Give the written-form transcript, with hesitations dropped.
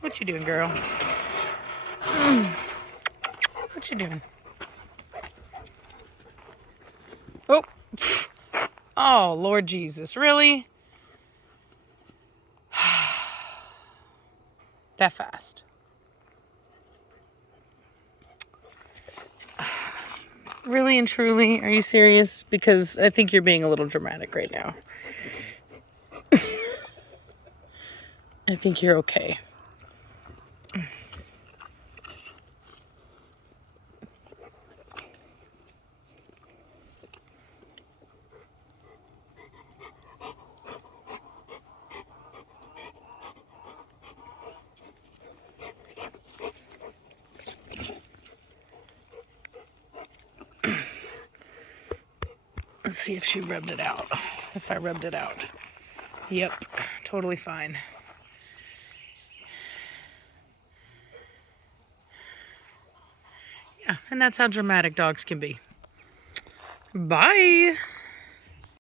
What you doing, girl? What you doing? Oh. Oh, Lord Jesus. Really? That fast. Really and truly? Are you serious? Because I think you're being a little dramatic right now. I think you're okay. Let's see if she rubbed it out. If I rubbed it out. Yep, totally fine. Yeah, and that's how dramatic dogs can be. Bye.